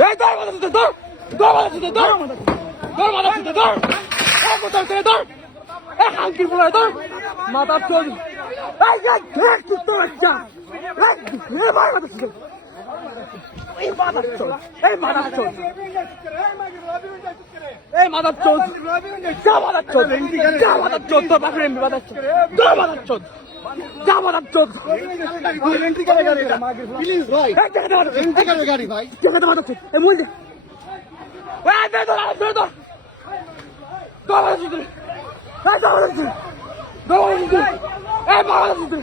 এই ধর মাথা তুলে ধর ধর মাথা তুলে ধর ধর মাথা তুলে ধর এই কোথাও তুলে ধর এই হাঙ্কির বলে ধর মাথা চল এই দেখ তো বাচ্চা এই ভাই মাথা তুলে এই মাথা চল এই মাথা চল এই মাথা চল যা মাথা চল যা মাথা চল তোর বাপের এমবি মাথা চল তোর মাথা চল যা মাথা চল প্লিজ ভাই গাড়ি ভাই মাথা চল এই মুল দে এই দে ধর ধর ধর ধর মাথা চল এই ধর মাথা চল ধর মাথা চল এই মাথা চল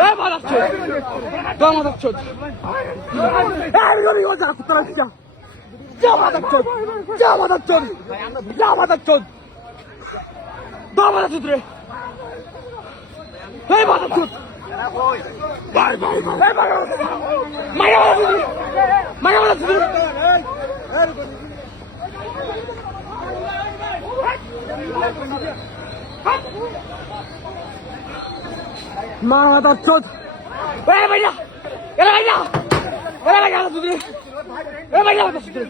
এই মাথা চল ধর মাথা চল এই গরি ও যা কুত্তা যা মাথা চল যা মাথা চল যা মাথা চল ধর মাথা চল রে এই মাথা চল ভাই ভাই ভাই মায়া মাথা চল মায়া মাথা চল মাথা চল এই ভাইয়া এরা ভাইয়া এরা ভাইয়া চল এই ভাইয়া মাথা চল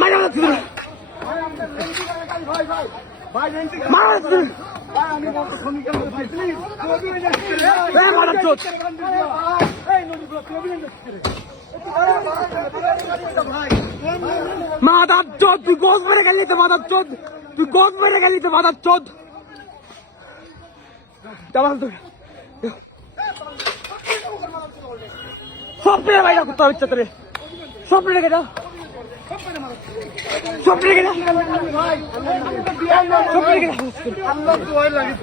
মায়া মাথা চল মাথা চল মাদার চোদ তুই গোস মেরে গেলি তো মাদার চোদ তুই গোস মেরে গেলি তো মাদার চোদ সব পেয়ে বাইরা করতে হবে তোরে সব রেখে দাও সব রেখে দাও সব রেখে দাও